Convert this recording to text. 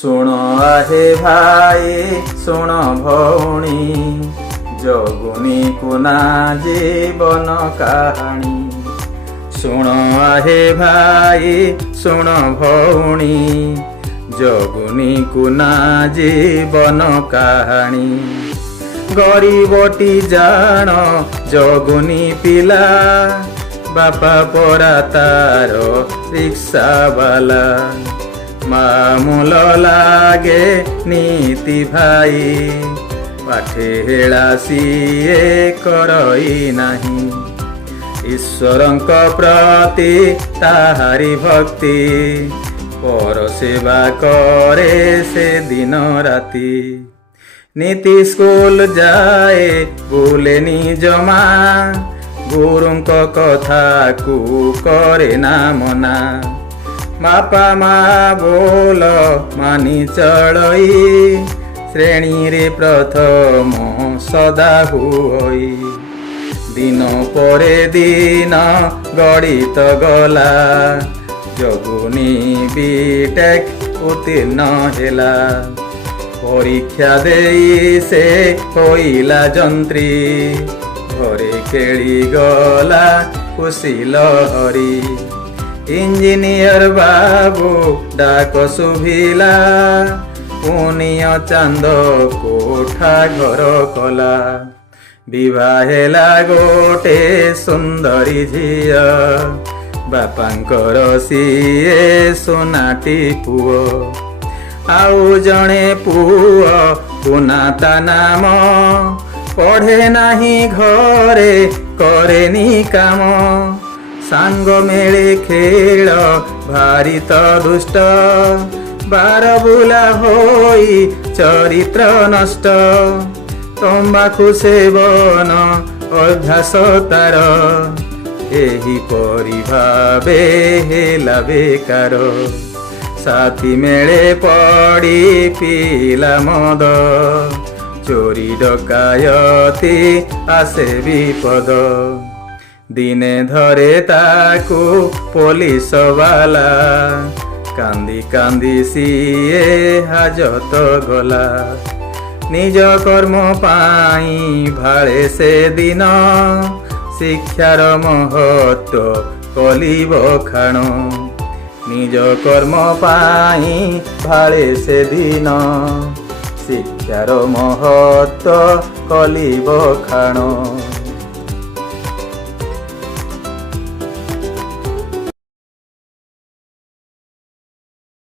ଶୁଣ ଆହେ ଭାଇ ଶୁଣ ଭଉଣୀ, ଜଗୁନି କୁନା ଜୀବନ କାହାଣୀ। ଶୁଣ ଆହେ ଭାଇ ଶୁଣ ଭଉଣୀ, ଜଗୁନି କୁନା ଜୀବନ କାହାଣୀ। ଗରିବଟି ଜାଣ ଜଗୁନି ପିଲା, ବାପା ପରା ତାର ରିକ୍ସାବାଲା। ମାମୁଲ ଲାଗେ ନୀତି ଭାଇ, ପାଠେ ହେଳା ସିଏ କରଇ ନାହିଁ। ଈଶ୍ୱରଙ୍କ ପ୍ରତି ତାହାରି ଭକ୍ତି, ପର ସେବା କରେ ସେ ଦିନ ରାତି। ନୀତି ସ୍କୁଲ ଯାଏ ବୁଲେନି ଜମା, ଗୁରୁଙ୍କ କଥାକୁ କରେ ନା ମନା। ବାପା ମା ବୋଲ ମାନି ଚଳଇ, ଶ୍ରେଣୀରେ ପ୍ରଥମ ସଦା ହୁଅଇ। ଦିନ ପରେ ଦିନ ଗଡ଼ିତ ଗଲା, ଜଗୁନି ବିଟେକ୍ ଉତ୍ତୀର୍ଣ୍ଣ ହେଲା। ପରୀକ୍ଷା ଦେଇ ସେ ହୋଇଲା ଯନ୍ତ୍ରୀ, ଘରେ ଖେଳିଗଲା ଖୁସି ଲହରୀ। ଇଞ୍ଜିନିୟର ବାବୁ ଡାକ ଶୁଭିଲା, ପୁନିଅ ଚାନ୍ଦ କୋଠା ଘର କଲା। ବିବାହ ହେଲା ଗୋଟେ ସୁନ୍ଦରୀ ଝିଅ, ବାପାଙ୍କର ସିଏ ସୁନାଟି ପୁଅ। ଆଉ ଜଣେ ପୁଅ ପୁନା ତା ନାମ, ପଢ଼େ ନାହିଁ ଘରେ କରେନି କାମ। ସାଙ୍ଗ ମେଳେ ଖେଳ ଭାରି ତ ଦୁଷ୍ଟ, ବାରବୁଲା ହୋଇ ଚରିତ୍ର ନଷ୍ଟ। ତମ୍ବାଖୁ ସେବନ ଅଭ୍ୟାସ ତାର, ଏହିପରି ଭାବେ ହେଲା ବେକାର। ସାଥୀ ମେଳେ ପଡ଼ି ପିଲା ମଦ, ଚୋରି ଡକାୟତି ଆସେ ବିପଦ। ଦିନେ ଧରେ ତାକୁ ପୋଲିସ ବାଲା, କାନ୍ଦି କାନ୍ଦି ସିଏ ହାଜତ ଗଲା। ନିଜ କର୍ମ ପାଇଁ ଭାଳେ ସେ ଦିନ, ଶିକ୍ଷାର ମହତ୍ଵ କଲି ବଖାଣ। ନିଜ କର୍ମ ପାଇଁ ଭାଳେ ସେ ଦିନ, ଶିକ୍ଷାର ମହତ୍ଵ କଲି ବଖାଣ।